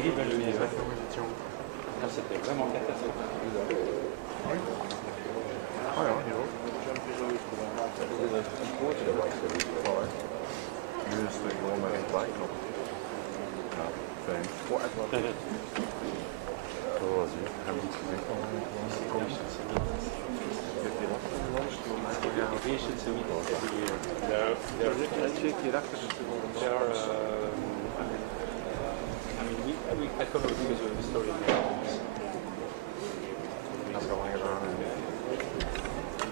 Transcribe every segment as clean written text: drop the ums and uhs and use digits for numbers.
réévaluer la proposition. Là, c'était vraiment catastrophique. Oui. Ah ja, hier ook. Nu is het gewoon met een draaiknop. Ja, fijn. Zoals je hebt iets gezegd van Innovations we meet every year. I mean, I come up because of the story of the house.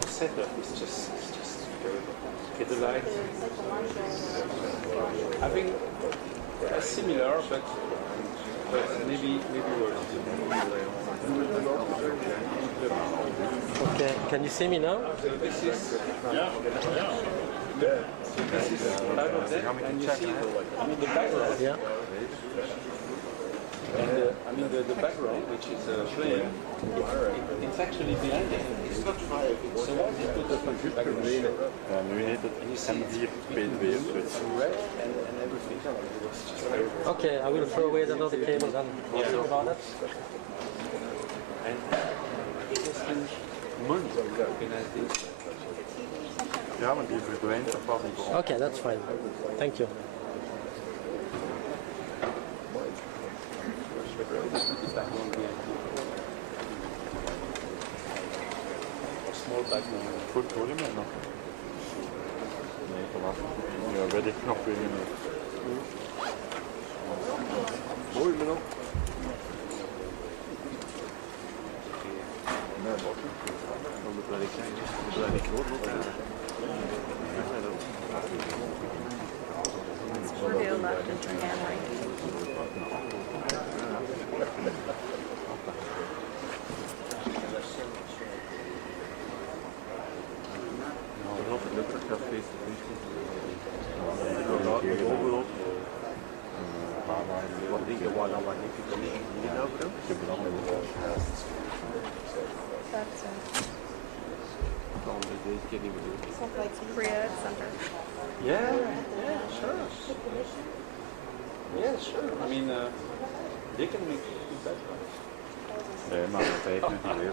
The setup is just terrible. Get the lights. I think similar, but maybe worse. Okay, can you see me now? So this is So this is part of that, and you see, I mean, the background. Yeah. And the background, which is flame, it's actually behind it. It's not fire. So what you put the background? Ja, nu heet het M4P2 switch. Red and everything. It was just terrible. Okay, I will throw away that other cable then. We'll think about it. And it has been months to organize this. Ja, maar die verdwijnt toch wel niet. Okay, that's fine. Thank you. Small background. Goed, hoor je mij nog? Nee, vanaf. Ja, weet ik nog weer niet meer. Hoor je me nog? Nee, wat niet. Dan moet wel ik zijn. Dan moet wel ik horen. Rubio left into Henry. Wat dingen waar dan wat niet over doen? That's sounds like Korea Center. Yeah, sure. Yeah, sure. I mean, they can make it better. Nee, maar dat heeft niet weer.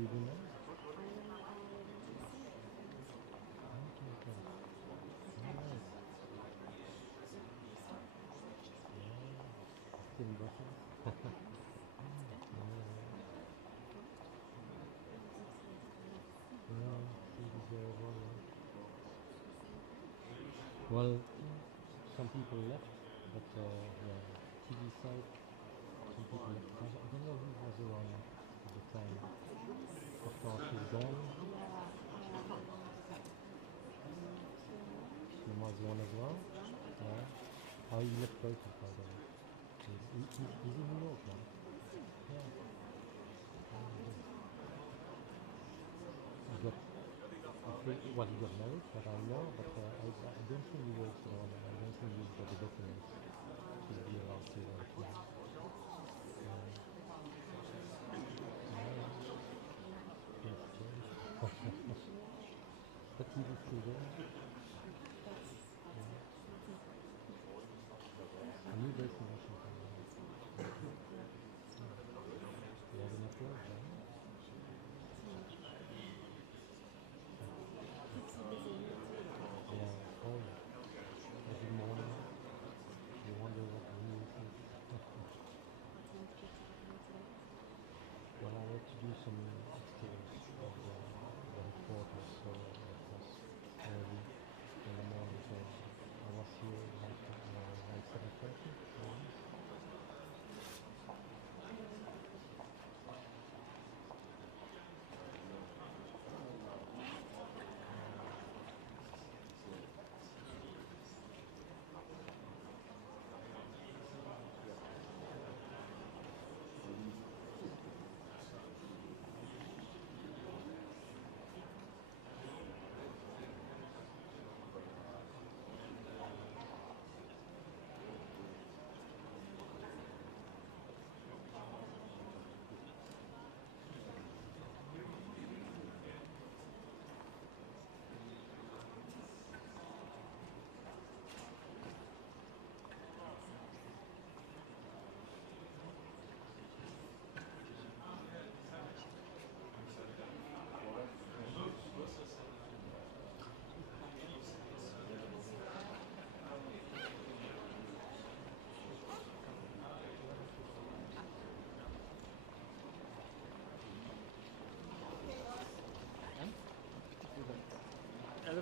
you do now? Nice. Still in Brussels? Well, some people left, but yeah, TV side, some people left. I don't know who was around at the time. Of course, she's gone. She was one as well. Yeah. Oh, he left Brussels, by the way. He's in New York now. Yeah. He got, well, he got married, but I know, but I don't think he works for one. I don't think he's got the documents to be allowed to work here. Yes, but he is still there. A new based in Washington. You have enough work, right? Yeah, oh, every morning you wonder what the news is. Well, I had to do some extras of the headquarters, so it was early in the morning, so I was here like 7:30.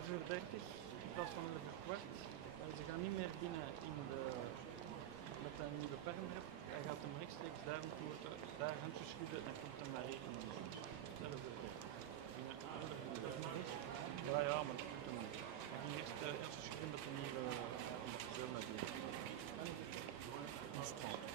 Uur 30 in plaats van 11:15. Ze gaan niet meer binnen in de, met een nieuwe permrep. Hij gaat hem rechtstreeks daar ontmoeten, daar handjes schudden en komt hem naar hier in de zon. 11:30. Ja, ja, maar dat doet hem niet. Hij ging eerst handjes schudden met de nieuwe ambassadeur naar binnen. Een straat.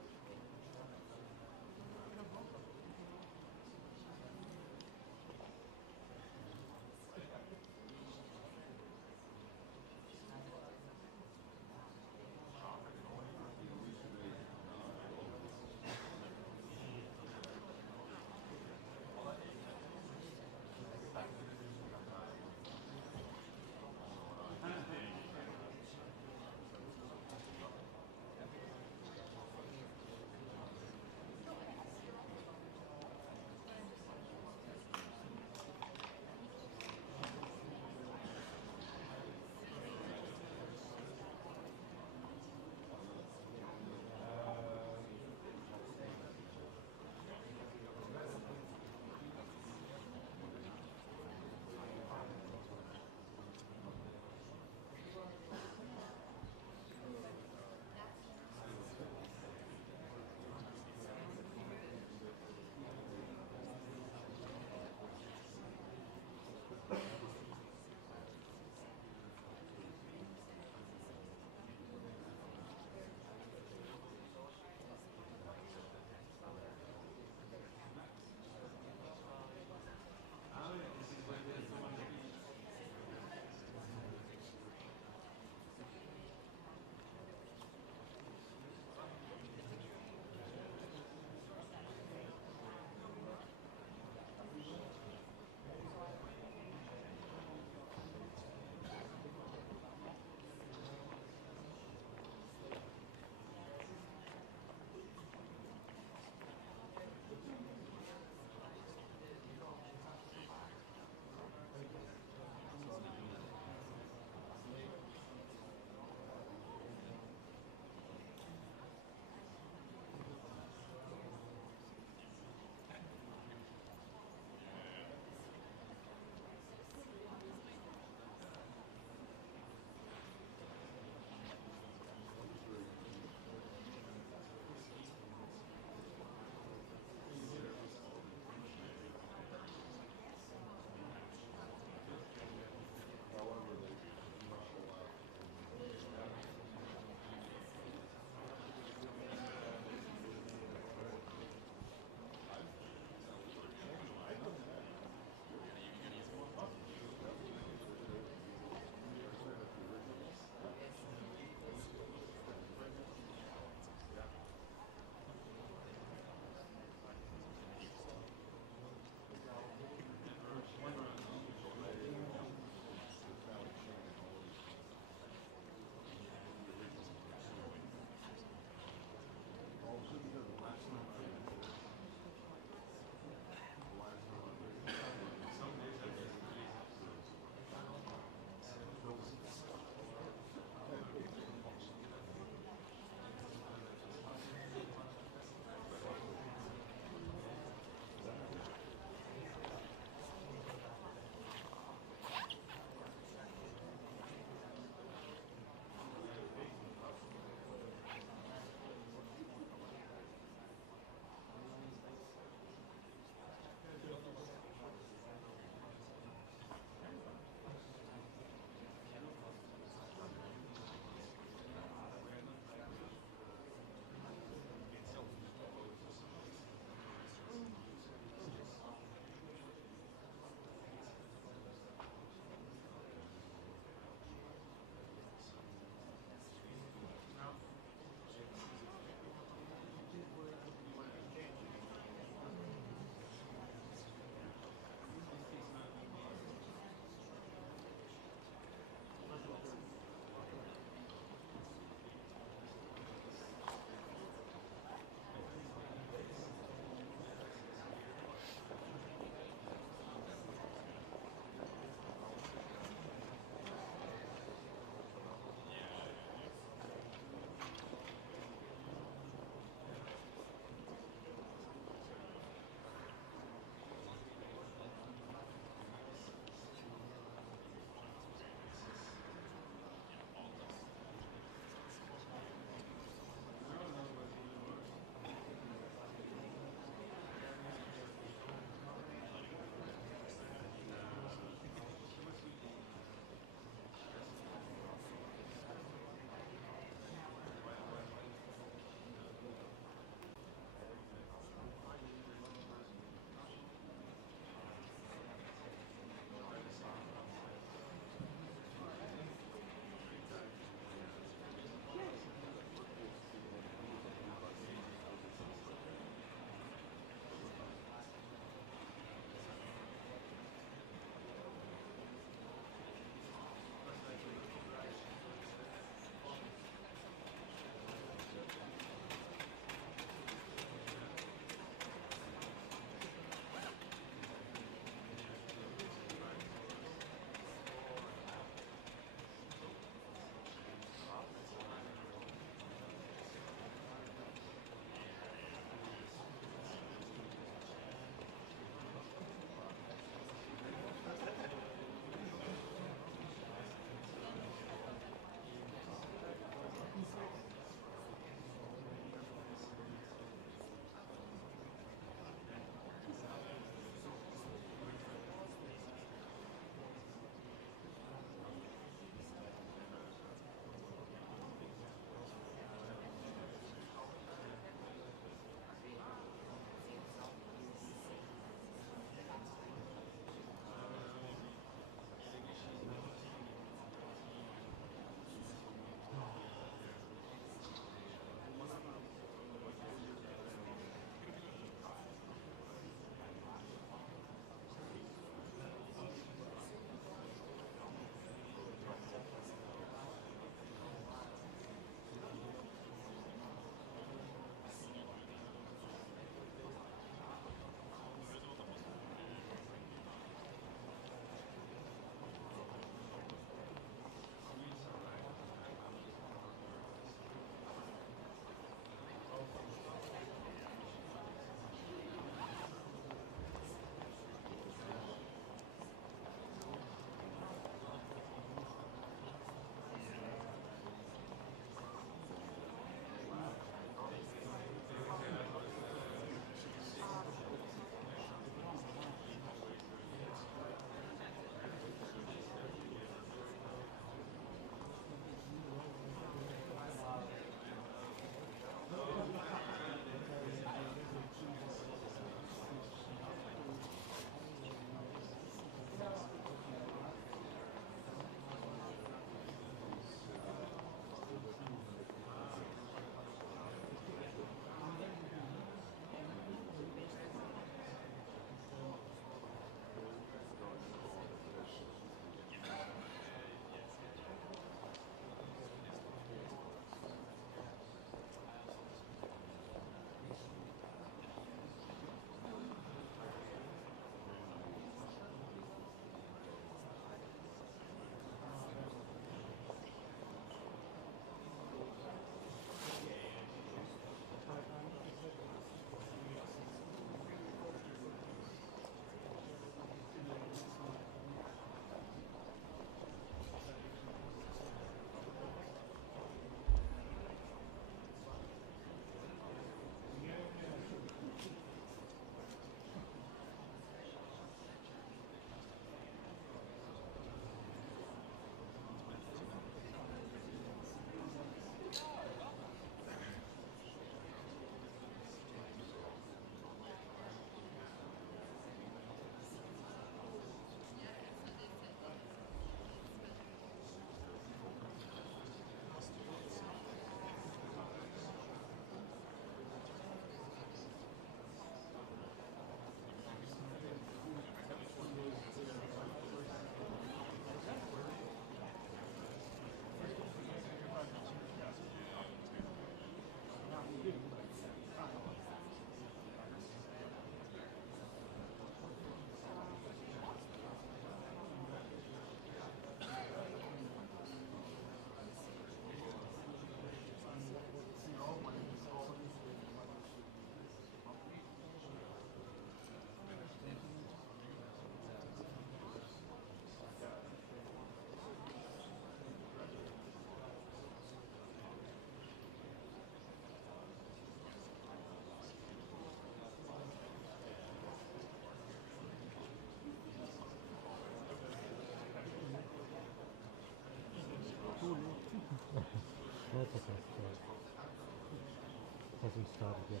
hasn't started yet.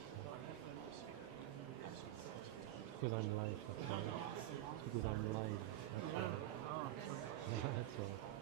Because I'm live, that's why. Because I'm live, that's why. That's all.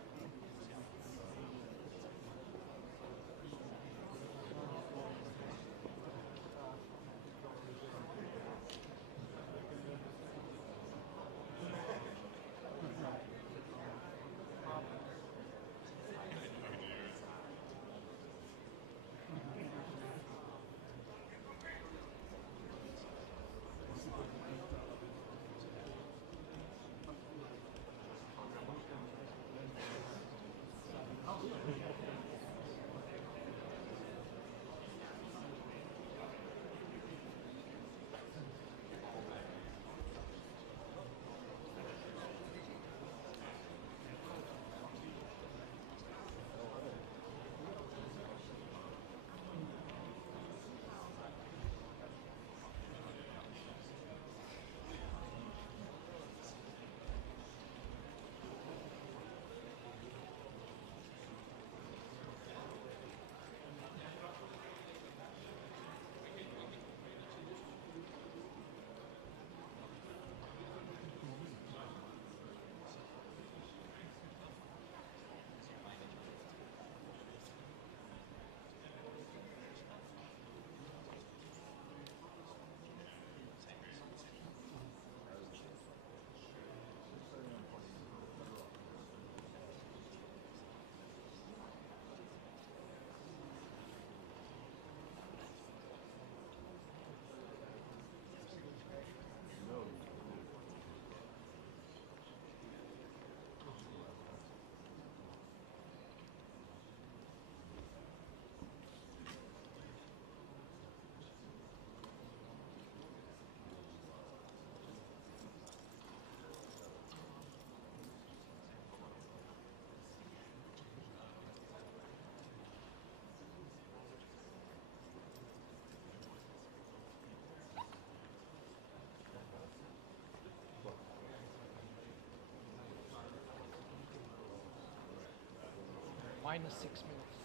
Minus 6 minutes.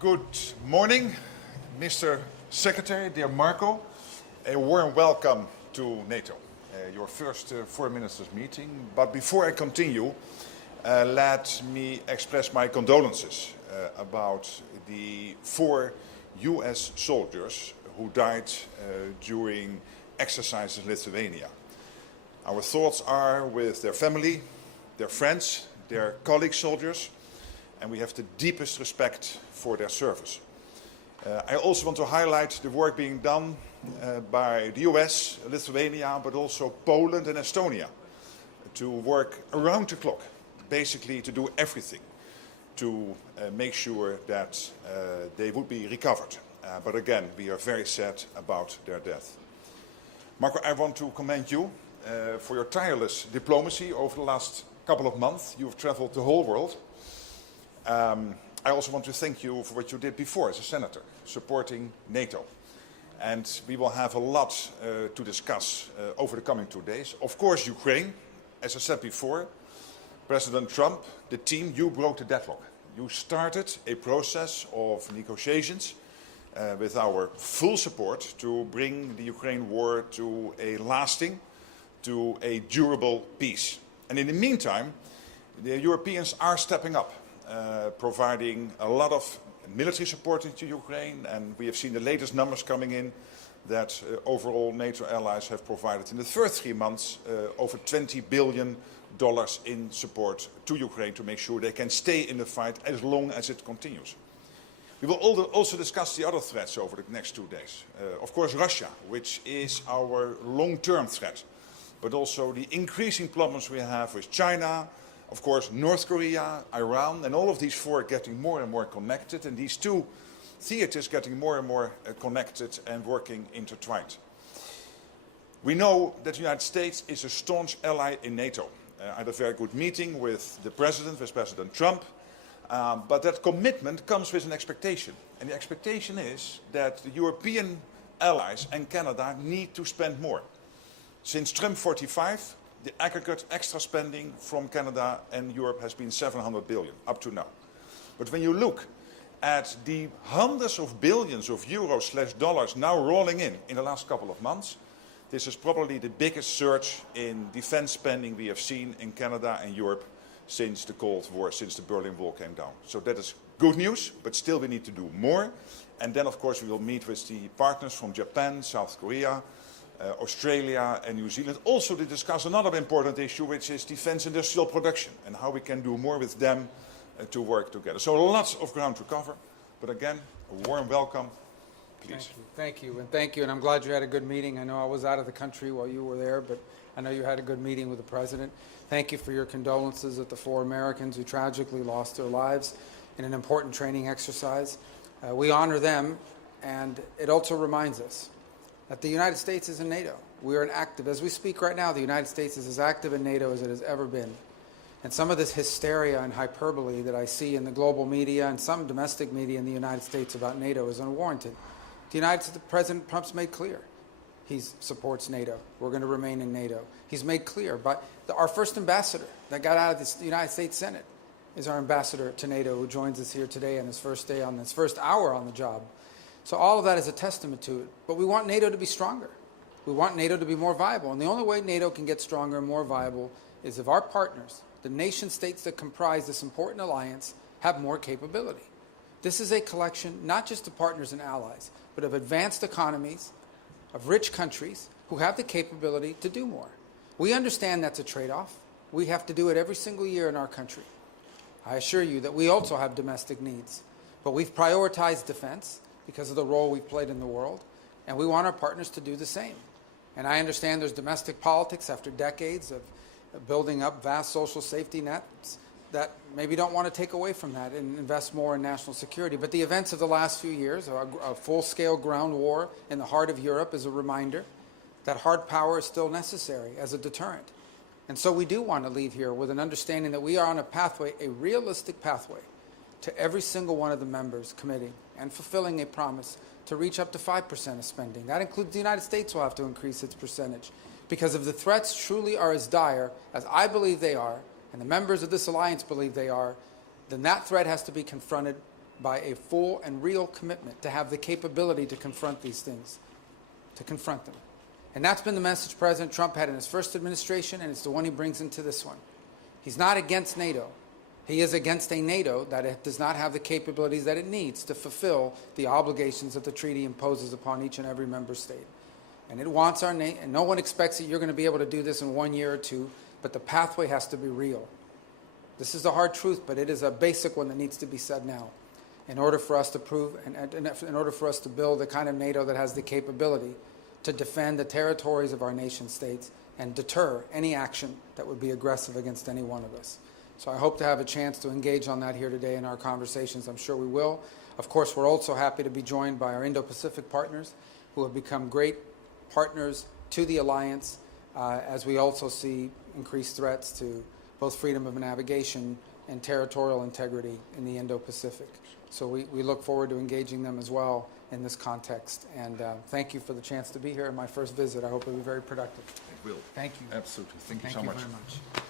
Good morning, Mr. Secretary, dear Marco. A warm welcome to NATO, your first Foreign Ministers meeting. But before I continue, let me express my condolences about the 4 US soldiers who died during exercises in Lithuania. Our thoughts are with their family, their friends, their colleague soldiers, and we have the deepest respect for their service. I also want to highlight the work being done by the US, Lithuania, but also Poland and Estonia to work around the clock, basically to do everything to make sure that they would be recovered. But again, we are very sad about their death. Marco, I want to commend you for your tireless diplomacy over the last couple of months. You've traveled the whole world. I also want to thank you for what you did before as a senator, supporting NATO. And we will have a lot to discuss over the coming 2 days. Of course, Ukraine, as I said before, President Trump, the team, you broke the deadlock. You started a process of negotiations with our full support to bring the Ukraine war to a lasting, to a durable peace. And in the meantime, the Europeans are stepping up, providing a lot of military support to Ukraine, and we have seen the latest numbers coming in that overall NATO allies have provided in the first 3 months over $20 billion in support to Ukraine to make sure they can stay in the fight as long as it continues. We will also discuss the other threats over the next 2 days. Of course, Russia, which is our long-term threat, but also the increasing problems we have with China, of course, North Korea, Iran, and all of these 4 getting more and more connected, and these 2 theaters getting more and more connected and working intertwined. We know that the United States is a staunch ally in NATO. I had a very good meeting with the President, with President Trump, but that commitment comes with an expectation. And the expectation is that the European allies and Canada need to spend more. Since Trump 45, the aggregate extra spending from Canada and Europe has been $700 billion up to now. But when you look at the hundreds of billions of euros/dollars now rolling in the last couple of months, this is probably the biggest surge in defense spending we have seen in Canada and Europe since the Cold War, since the Berlin Wall came down. So that is good news, but still we need to do more. And then, of course, we will meet with the partners from Japan, South Korea, Australia and New Zealand, also to discuss another important issue, which is defense industrial production and how we can do more with them to work together. So lots of ground to cover, but again, a warm welcome, please. Thank you, and I'm glad you had a good meeting. I know I was out of the country while you were there, but I know you had a good meeting with the President. Thank you for your condolences at the 4 Americans who tragically lost their lives in an important training exercise. We honor them, and it also reminds us that the United States is in NATO. We are as we speak right now, the United States is as active in NATO as it has ever been. And some of this hysteria and hyperbole that I see in the global media and some domestic media in the United States about NATO is unwarranted. President Trump's made clear he supports NATO. We're going to remain in NATO. He's made clear, but our first ambassador that got out of the United States Senate is our ambassador to NATO, who joins us here today on his first day, on his first hour on the job. So all of that is a testament to it. But we want NATO to be stronger. We want NATO to be more viable. And the only way NATO can get stronger and more viable is if our partners, the nation states that comprise this important alliance, have more capability. This is a collection not just of partners and allies, but of advanced economies, of rich countries who have the capability to do more. We understand that's a trade-off. We have to do it every single year in our country. I assure you that we also have domestic needs. But we've prioritized defense because of the role we've played in the world, and we want our partners to do the same. And I understand there's domestic politics after decades of building up vast social safety nets that maybe don't want to take away from that and invest more in national security. But the events of the last few years, a full-scale ground war in the heart of Europe, is a reminder that hard power is still necessary as a deterrent. And so we do want to leave here with an understanding that we are on a pathway, a realistic pathway, to every single one of the members committing and fulfilling a promise to reach up to 5% of spending. That includes the United States will have to increase its percentage. Because if the threats truly are as dire as I believe they are, and the members of this alliance believe they are, then that threat has to be confronted by a full and real commitment to have the capability to confront these things, to confront them. And that's been the message President Trump had in his first administration, and it's the one he brings into this one. He's not against NATO. He is against a NATO that does not have the capabilities that it needs to fulfill the obligations that the treaty imposes upon each and every member state. And it wants our nation, and no one expects that you're going to be able to do this in 1 year or two, but the pathway has to be real. This is the hard truth, but it is a basic one that needs to be said now in order for us to prove, and in order for us to build the kind of NATO that has the capability to defend the territories of our nation states and deter any action that would be aggressive against any one of us. So I hope to have a chance to engage on that here today in our conversations. I'm sure we will. Of course, we're also happy to be joined by our Indo-Pacific partners who have become great partners to the alliance as we also see increased threats to both freedom of navigation and territorial integrity in the Indo-Pacific. So we look forward to engaging them as well in this context. And thank you for the chance to be here in my first visit. I hope it'll be very productive. It will. Thank you. Absolutely. Thank you so Thank you much. very much.